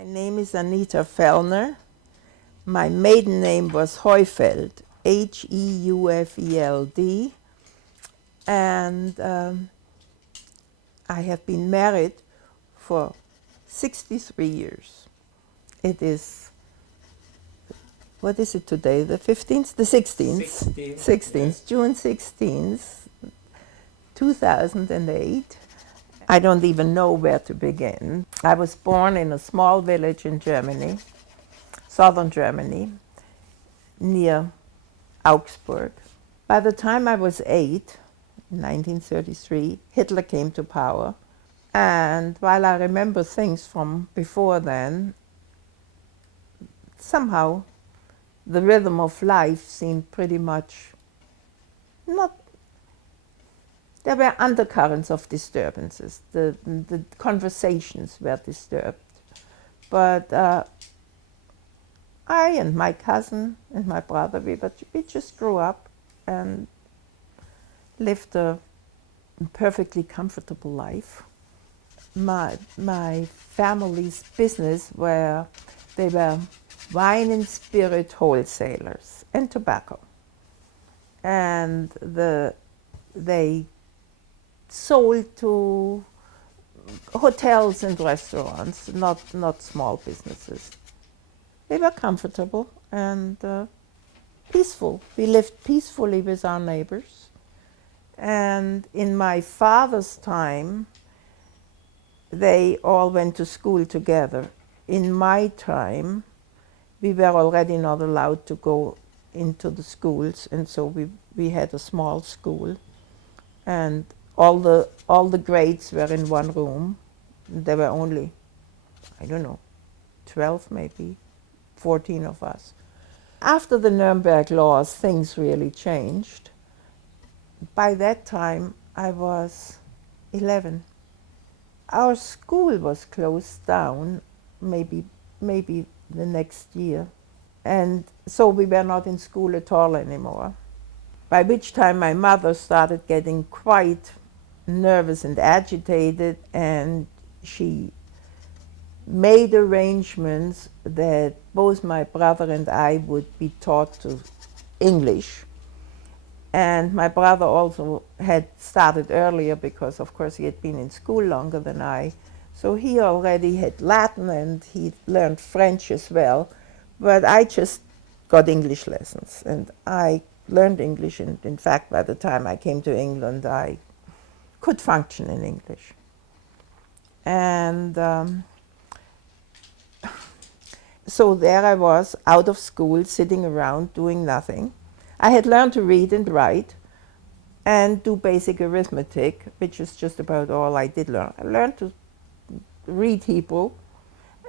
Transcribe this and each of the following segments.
My name is Anita Fellner. My maiden name was Heufeld, Heufeld, and I have been married for 63 years. It is, what is it today, the 15th? The 16th? 16th, yes. June 16th, 2008. I don't even know where to begin. I was born in a small village in Germany, southern Germany, near Augsburg. By the time I was 8, in 1933, Hitler came to power. And while I remember things from before then, somehow the rhythm of life seemed pretty much not. There were undercurrents of disturbances. The conversations were disturbed. But I and my cousin and my brother, we just grew up and lived a perfectly comfortable life. My family's business they were wine and spirit wholesalers and tobacco. And they sold to hotels and restaurants, not small businesses. They were comfortable and peaceful. We lived peacefully with our neighbors. And in my father's time, they all went to school together. In my time, we were already not allowed to go into the schools, and so we had a small school. And all the grades were in one room. There were only, 12 maybe, 14 of us. After the Nuremberg laws, things really changed. By that time, I was 11. Our school was closed down maybe the next year. And so we were not in school at all anymore. By which time my mother started getting quite nervous and agitated, and she made arrangements that both my brother and I would be taught to English. And my brother also had started earlier because, of course, he had been in school longer than I. So he already had Latin and he learned French as well. But I just got English lessons, and I learned English. And in fact, by the time I came to England, I could function in English. And so there I was, out of school, sitting around, doing nothing. I had learned to read and write and do basic arithmetic, which is just about all I did learn. I learned to read Hebrew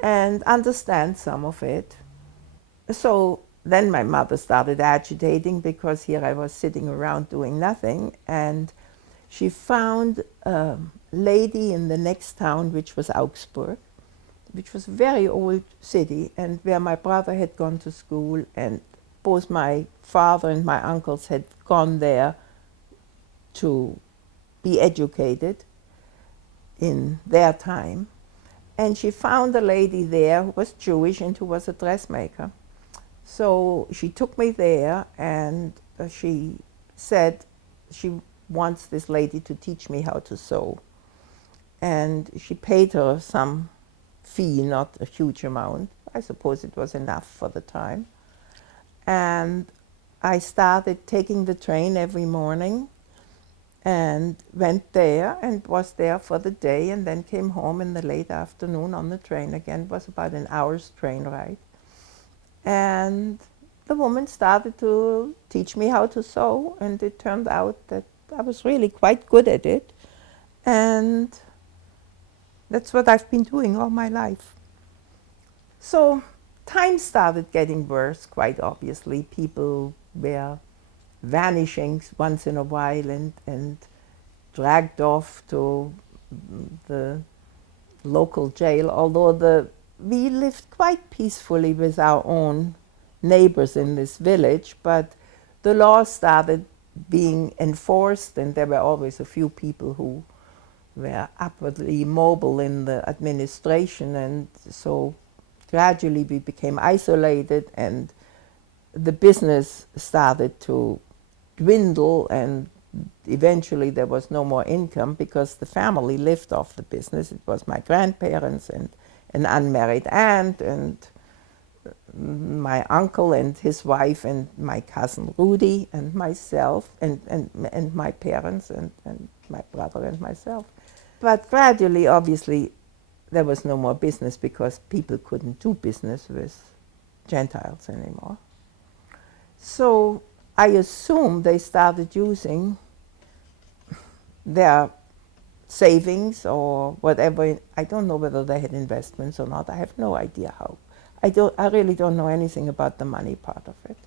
and understand some of it. So then my mother started agitating because here I was sitting around doing nothing, and she found a lady in the next town, which was Augsburg, which was a very old city, and where my brother had gone to school, and both my father and my uncles had gone there to be educated in their time. And she found a lady there who was Jewish and who was a dressmaker. So she took me there, and she said she wants this lady to teach me how to sew. And she paid her some fee, not a huge amount. I suppose it was enough for the time. And I started taking the train every morning and went there and was there for the day, and then came home in the late afternoon on the train again. It was about an hour's train ride. And the woman started to teach me how to sew, and it turned out that I was really quite good at it. And that's what I've been doing all my life. So times started getting worse, quite obviously. People were vanishing once in a while and dragged off to the local jail, although we lived quite peacefully with our own neighbors in this village, but the law started being enforced, and there were always a few people who were upwardly mobile in the administration, and so gradually we became isolated, and the business started to dwindle, and eventually there was no more income because the family lived off the business. It was my grandparents and an unmarried aunt and my uncle and his wife and my cousin Rudy and myself and my parents and my brother and myself. But gradually, obviously, there was no more business because people couldn't do business with Gentiles anymore. So I assume they started using their savings or whatever. I don't know whether they had investments or not. I have no idea how. I really don't know anything about the money part of it.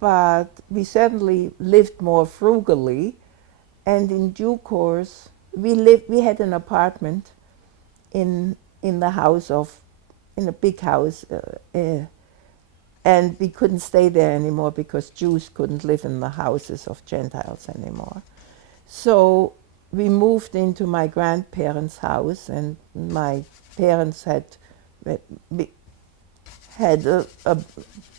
But we certainly lived more frugally, and in due course, we had an apartment in the house in a big house, and we couldn't stay there anymore because Jews couldn't live in the houses of Gentiles anymore. So we moved into my grandparents' house, and my parents had a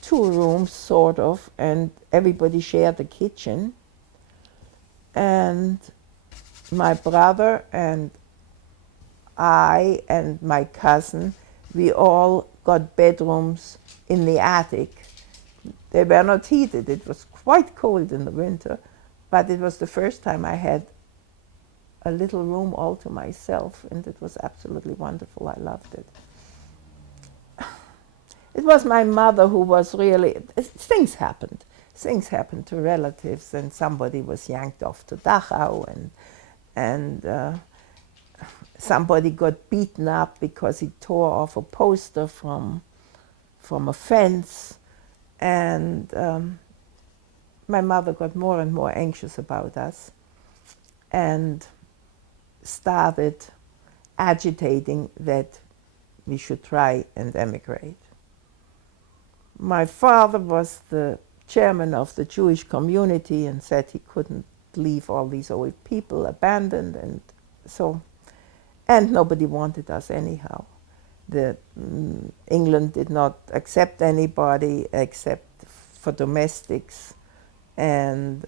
2 rooms, sort of, and everybody shared the kitchen. And my brother and I and my cousin, we all got bedrooms in the attic. They were not heated. It was quite cold in the winter, but it was the first time I had a little room all to myself, and it was absolutely wonderful. I loved it. It was my mother who was really, things happened. Things happened to relatives, and somebody was yanked off to Dachau, and somebody got beaten up because he tore off a poster from a fence, and my mother got more and more anxious about us and started agitating that we should try and emigrate. My father was the chairman of the Jewish community and said he couldn't leave all these old people abandoned, and nobody wanted us anyhow. England did not accept anybody except for domestics, and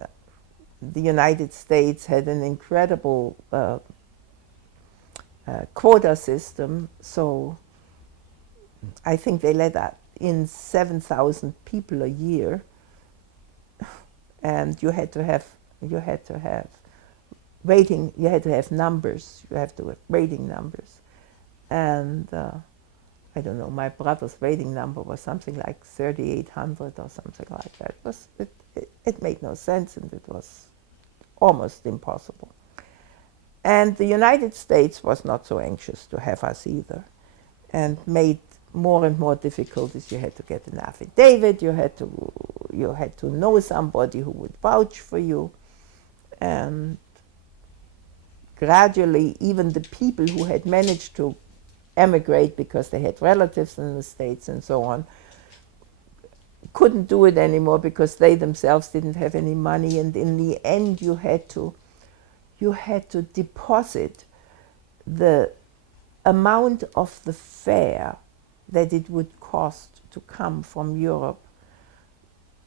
the United States had an incredible quota system, so I think they let in 7,000 people a year, and you had to have waiting. You had to have numbers. You have to have waiting numbers, and I don't know. My brother's waiting number was something like 3,800 or something like that. It made no sense, and it was almost impossible. And the United States was not so anxious to have us either, and made more and more difficulties. You had to get an affidavit. You had to know somebody who would vouch for you, and gradually, even the people who had managed to emigrate because they had relatives in the States and so on couldn't do it anymore because they themselves didn't have any money, and in the end you had to deposit the amount of the fare that it would cost to come from Europe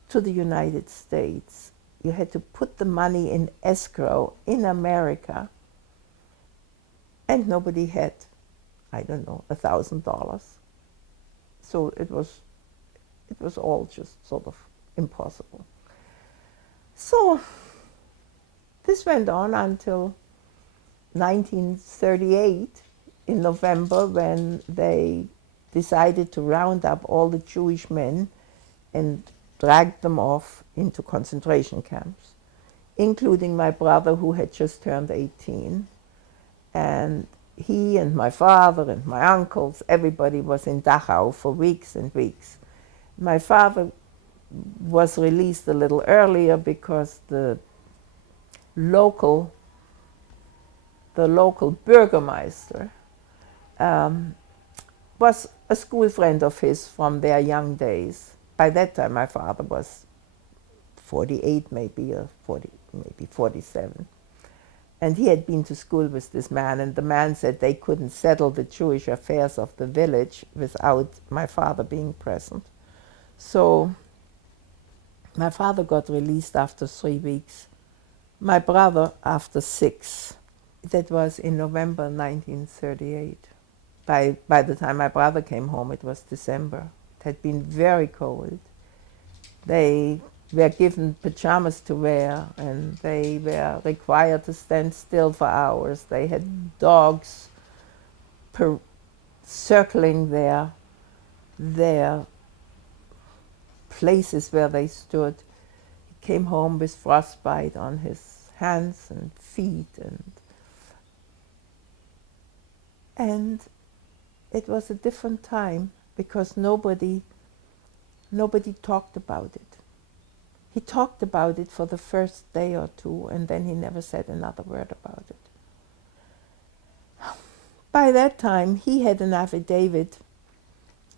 to the United States. You had to put the money in escrow in America, and nobody had, I don't know, $1,000. So it was all just sort of impossible. So this went on until 1938 in November, when they decided to round up all the Jewish men and drag them off into concentration camps, including my brother, who had just turned 18. And he and my father and my uncles, everybody was in Dachau for weeks and weeks. My father was released a little earlier because the local Bürgermeister was a school friend of his from their young days. By that time, my father was 48, maybe, or 47. And he had been to school with this man, and the man said they couldn't settle the Jewish affairs of the village without my father being present. So my father got released after 3 weeks. My brother after 6. That was in November 1938. By the time my brother came home, it was December. It had been very cold. They were given pajamas to wear, and they were required to stand still for hours. They had dogs circling their places where they stood. He came home with frostbite on his hands and feet, and it was a different time because nobody talked about it. He talked about it for the first day or two, and then he never said another word about it. By that time, he had an affidavit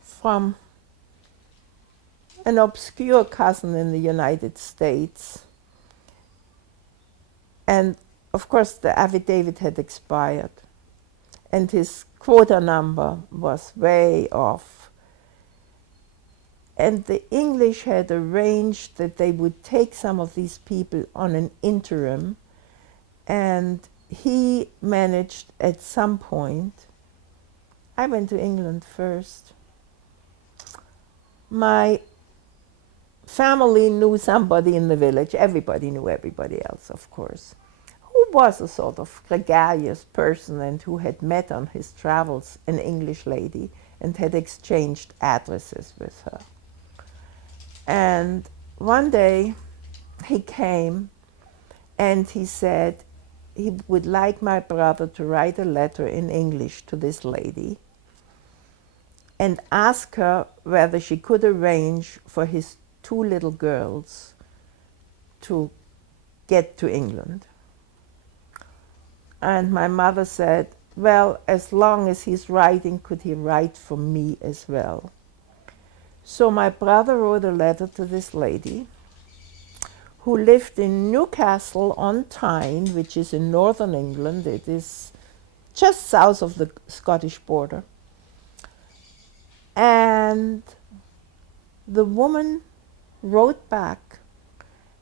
from an obscure cousin in the United States. And of course, the affidavit had expired, and his quota number was way off. And the English had arranged that they would take some of these people on an interim, and he managed at some point. I went to England first. My family knew somebody in the village. Everybody knew everybody else, of course, who was a sort of gregarious person and who had met on his travels an English lady and had exchanged addresses with her. And one day he came and he said he would like my brother to write a letter in English to this lady and ask her whether she could arrange for his 2 little girls to get to England. And my mother said, well, as long as he's writing, could he write for me as well? So my brother wrote a letter to this lady who lived in Newcastle on Tyne, which is in northern England. It is just south of the Scottish border. And the woman wrote back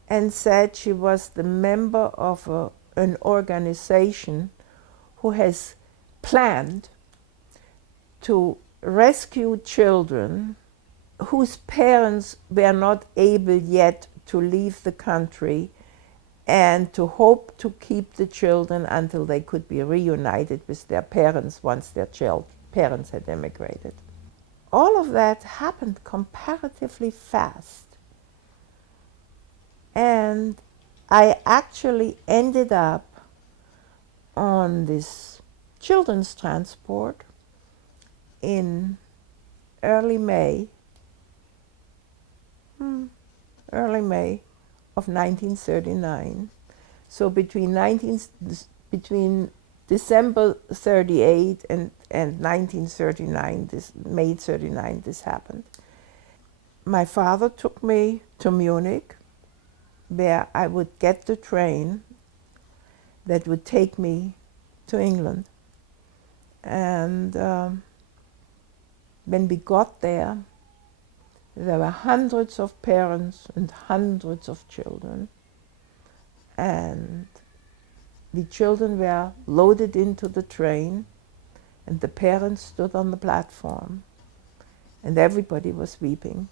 and said she was the member of an organization who has planned to rescue children whose parents were not able yet to leave the country, and to hope to keep the children until they could be reunited with their parents once their parents had emigrated. All of that happened comparatively fast. And I actually ended up on this children's transport in early May of 1939. So between December 38 and 1939, May 39, this happened. My father took me to Munich, where I would get the train that would take me to England. And when we got there were hundreds of parents and hundreds of children. And the children were loaded into the train, and the parents stood on the platform, and everybody was weeping.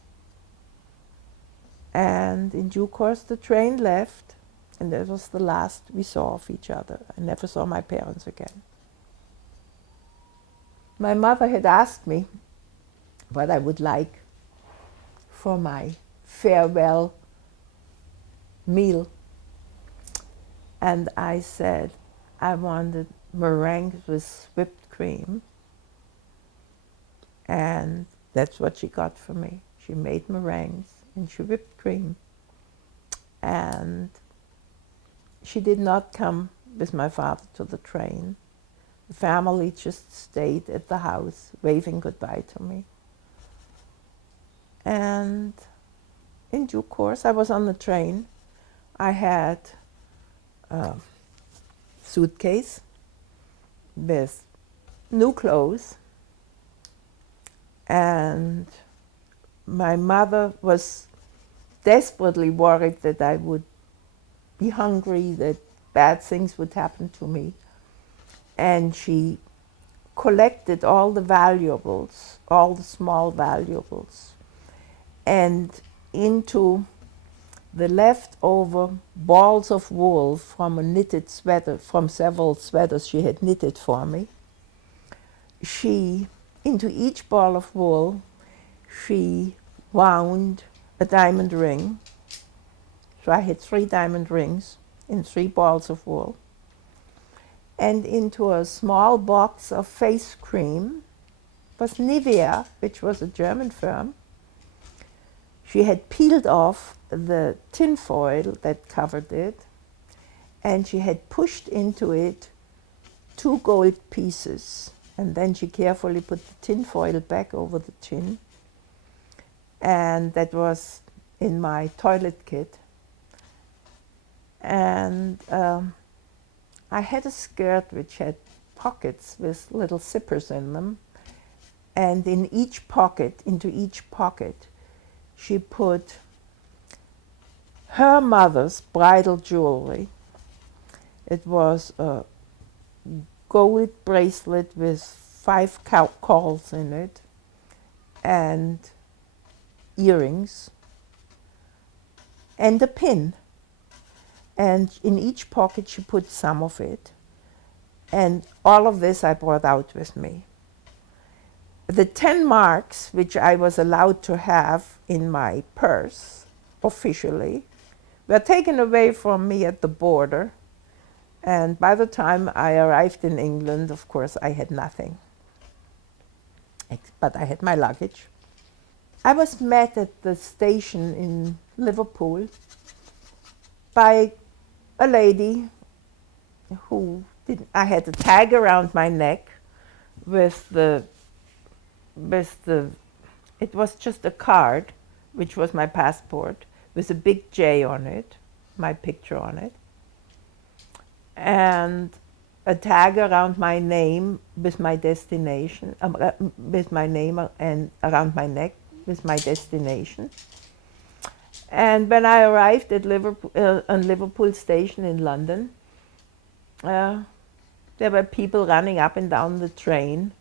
And in due course, the train left, and that was the last we saw of each other. I never saw my parents again. My mother had asked me what I would like for my farewell meal. And I said I wanted meringues with whipped cream. And that's what she got for me. She made meringues and she whipped cream. And she did not come with my father to the train. The family just stayed at the house, waving goodbye to me. And in due course, I was on the train. I had suitcase with new clothes, and my mother was desperately worried that I would be hungry, that bad things would happen to me. And she collected all the valuables, all the small valuables, and into the leftover balls of wool from a knitted sweater, from several sweaters she had knitted for me, into each ball of wool, she wound a diamond ring. So I had 3 diamond rings in 3 balls of wool. And into a small box of face cream was Nivea, which was a German firm. She had peeled off the tin foil that covered it, and she had pushed into it 2 gold pieces. And then she carefully put the tin foil back over the tin. And that was in my toilet kit. And I had a skirt which had pockets with little zippers in them. And in each pocket, into each pocket, she put her mother's bridal jewelry. It was a gold bracelet with 5 corals in it, and earrings, and a pin. And in each pocket she put some of it. And all of this I brought out with me. The 10 marks, which I was allowed to have in my purse, officially, were taken away from me at the border. And by the time I arrived in England, of course, I had nothing. But I had my luggage. I was met at the station in Liverpool by a lady who I had a tag around my neck with it was just a card, which was my passport, with a big J on it, my picture on it, and a tag around my name with my destination, with my name and around my neck with my destination. And when I arrived at Liverpool Station in London, there were people running up and down the train,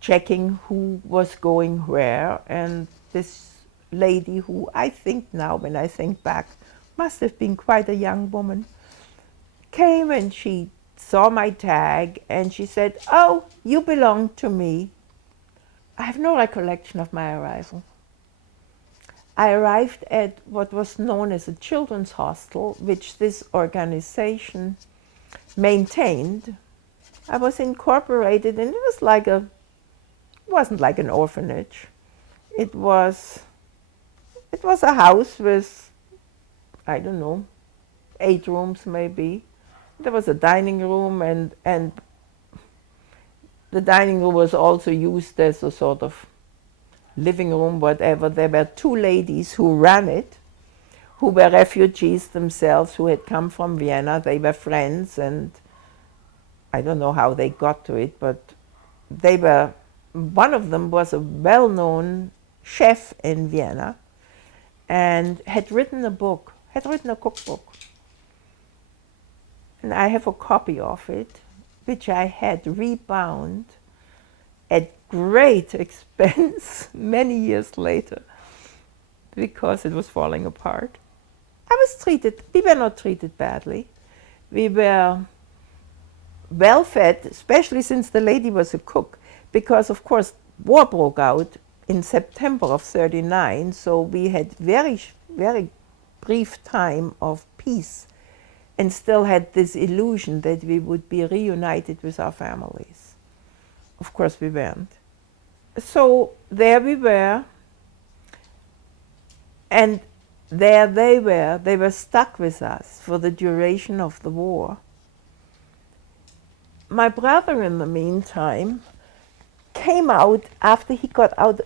checking who was going where. And this lady, who I think now, when I think back, must have been quite a young woman, came and she saw my tag and she said, "Oh, you belong to me." I have no recollection of my arrival. I arrived at what was known as a children's hostel, which this organization maintained. I was incorporated, and it wasn't like an orphanage. It was a house with, I don't know, 8 rooms maybe. There was a dining room, and the dining room was also used as a sort of living room, whatever. There were 2 ladies who ran it, who were refugees themselves, who had come from Vienna. They were friends, and I don't know how they got to it, but one of them was a well-known chef in Vienna and had written a cookbook. And I have a copy of it, which I had rebound at great expense many years later because it was falling apart. We were not treated badly. We were well fed, especially since the lady was a cook, because of course war broke out in September of '39, so we had very, very brief time of peace and still had this illusion that we would be reunited with our families. Of course we weren't. So there we were, and there they were stuck with us for the duration of the war. My brother, in the meantime, came out after he got out.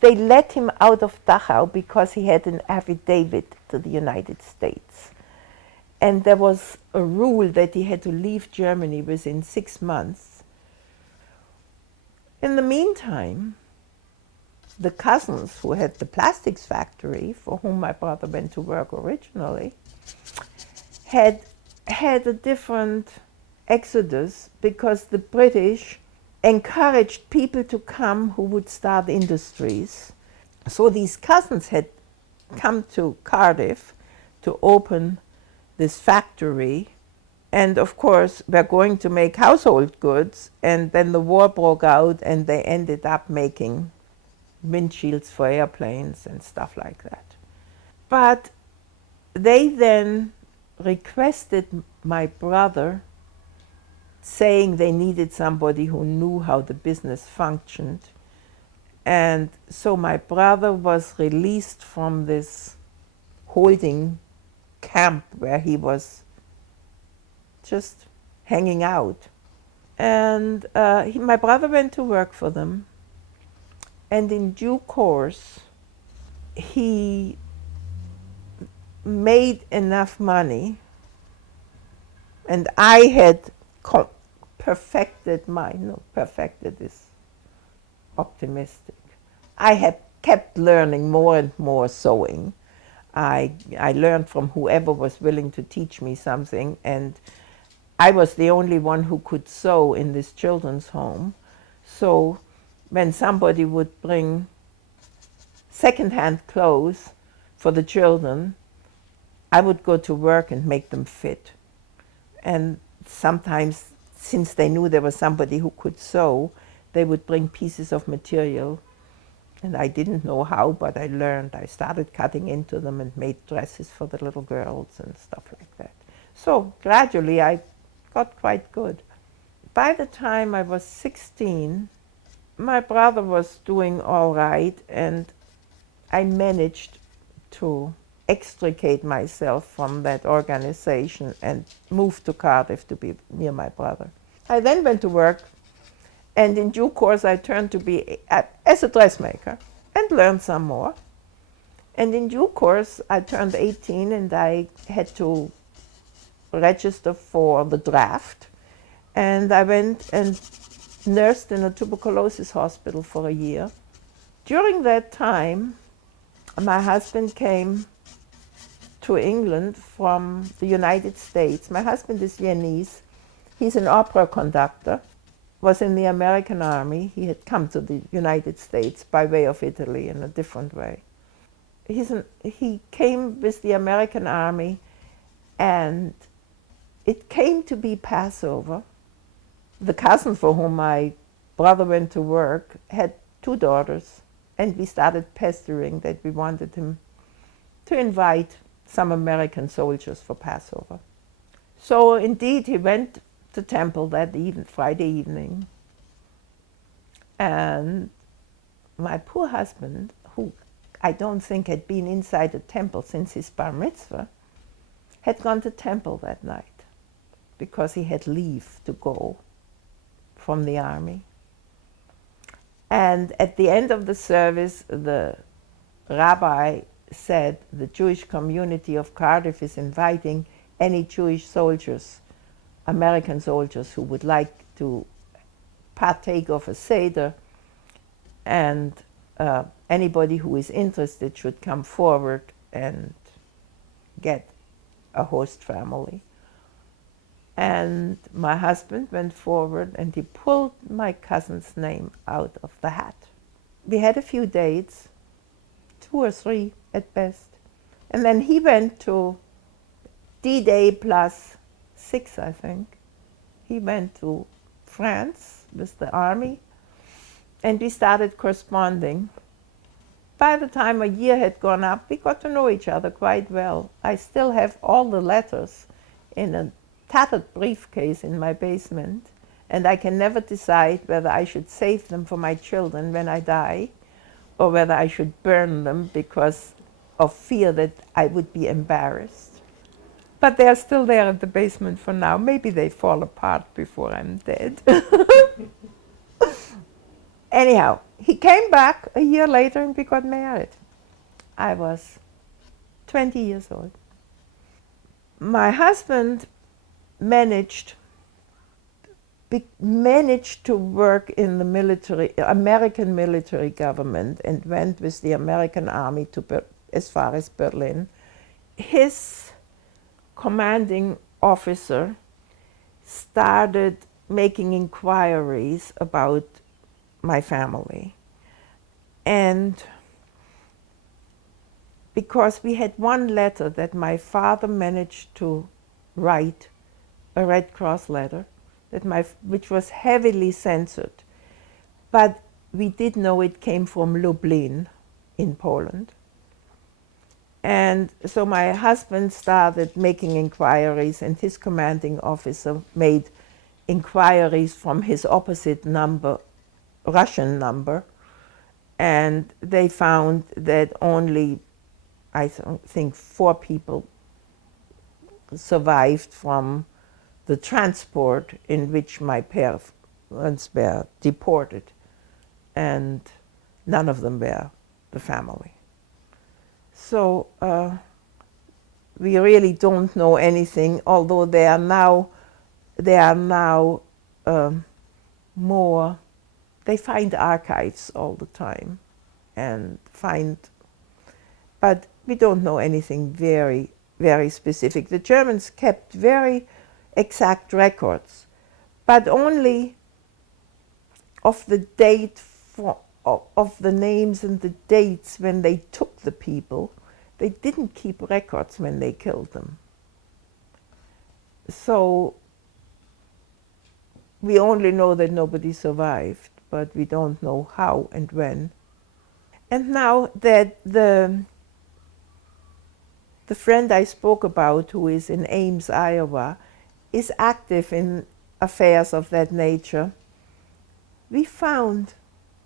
They let him out of Dachau because he had an affidavit to the United States. And there was a rule that he had to leave Germany within 6 months. In the meantime, the cousins who had the plastics factory, for whom my brother went to work originally, had a different exodus because the British encouraged people to come who would start industries. So these cousins had come to Cardiff to open this factory, and of course we're going to make household goods, and then the war broke out and they ended up making windshields for airplanes and stuff like that. But they then requested my brother, saying they needed somebody who knew how the business functioned. And so my brother was released from this holding camp where he was just hanging out. And my brother went to work for them. And in due course, he made enough money, and I had perfected is optimistic. I had kept learning more and more sewing. I learned from whoever was willing to teach me something, and I was the only one who could sew in this children's home. So when somebody would bring second-hand clothes for the children, I would go to work and make them fit. And sometimes, since they knew there was somebody who could sew, they would bring pieces of material. And I didn't know how, but I learned. I started cutting into them and made dresses for the little girls and stuff like that. So gradually I got quite good. By the time I was 16, my brother was doing all right, and I managed to extricate myself from that organization and moved to Cardiff to be near my brother. I then went to work, and in due course I turned to be as a dressmaker and learned some more. And in due course I turned 18 and I had to register for the draft. And I went and nursed in a tuberculosis hospital for a year. During that time, my husband came to England from the United States. My husband is Viennese. He's an opera conductor, was in the American Army. He had come to the United States by way of Italy in a different way. He came with the American Army, and it came to be Passover. The cousin for whom my brother went to work had 2 daughters, and we started pestering that we wanted him to invite some American soldiers for Passover. So indeed he went to temple that Friday evening, and my poor husband, who I don't think had been inside the temple since his bar mitzvah, had gone to temple that night because he had leave to go from the army. And at the end of the service, the rabbi said the Jewish community of Cardiff is inviting any Jewish soldiers, American soldiers, who would like to partake of a Seder, and anybody who is interested should come forward and get a host family. And my husband went forward and he pulled my cousin's name out of the hat. We had a few dates, 2 or 3 at best. And then he went to D-Day plus 6, I think. He went to France with the army, and we started corresponding. By the time a year had gone up, we got to know each other quite well. I still have all the letters in a tattered briefcase in my basement, and I can never decide whether I should save them for my children when I die, or whether I should burn them because of fear that I would be embarrassed. But they're still there in the basement for now. Maybe they fall apart before I'm dead. Anyhow, he came back a year later and we got married. I was 20 years old. My husband managed managed to work in the military, American military government, and went with the American army to as far as Berlin. His commanding officer started making inquiries about my family. And because we had one letter that my father managed to write, a Red Cross letter, which was heavily censored. But we did know it came from Lublin in Poland. And so my husband started making inquiries, and his commanding officer made inquiries from his opposite number, Russian number, and they found that only, I think, 4 people survived from the transport in which my parents were deported, and none of them were the family. So we really don't know anything, although they are now more, they find archives all the time and but we don't know anything very, very specific. The Germans kept very exact records, but only of the date of the names and the dates when they took the people. They didn't keep records when they killed them. So we only know that nobody survived, but we don't know how and when. And now that the friend I spoke about, who is in Ames, Iowa, is active in affairs of that nature, we found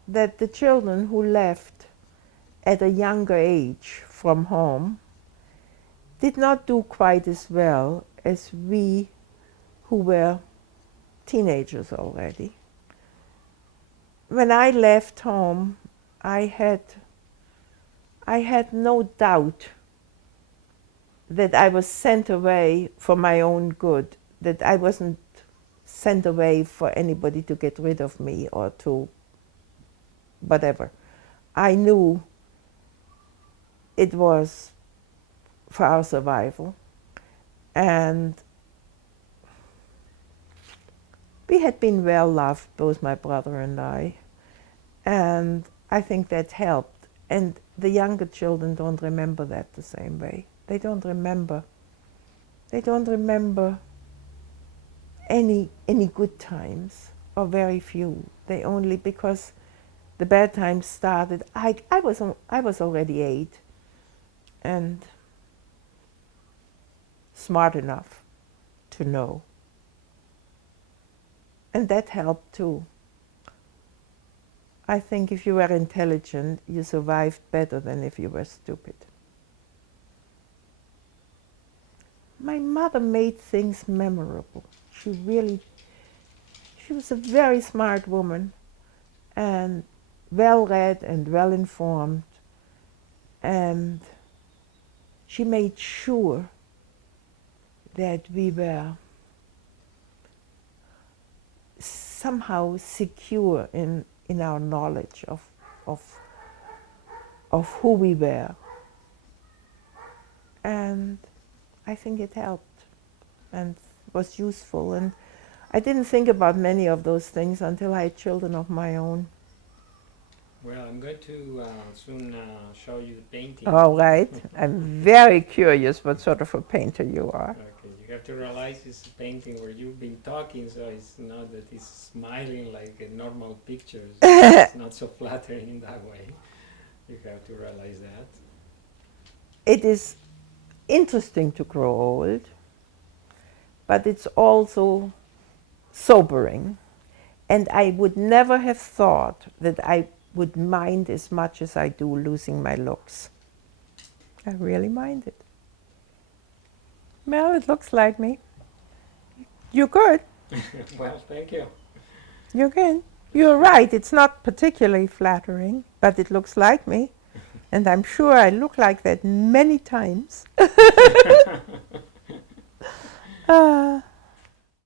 that the children who left at a younger age from home did not do quite as well as we who were teenagers already. When I left home, I had no doubt that I was sent away for my own good, that I wasn't sent away for anybody to get rid of me or to whatever. I knew it was for our survival. And we had been well loved, both my brother and I. And I think that helped. And the younger children don't remember that the same way. They don't remember. They don't remember any good times, or very few. They only, because the bad times started. I was already 8 and smart enough to know. And that helped too. I think if you were intelligent, you survived better than if you were stupid. My mother made things memorable. She was a very smart woman and well-read and well-informed. And she made sure that we were somehow secure in our knowledge of who we were. And I think it helped and was useful. And I didn't think about many of those things until I had children of my own. Well, I'm going to soon show you the painting. All right. I'm very curious what sort of a painter you are. Okay, you have to realize it's a painting where you've been talking, so it's not that it's smiling like a normal picture. It's not so flattering in that way. You have to realize that. It is interesting to grow old, but it's also sobering. And I would never have thought that I would mind as much as I do losing my looks. I really mind it. Well, it looks like me. You're good. Well, thank you. You're good. You're right, it's not particularly flattering, but it looks like me. And I'm sure I look like that many times. Ah.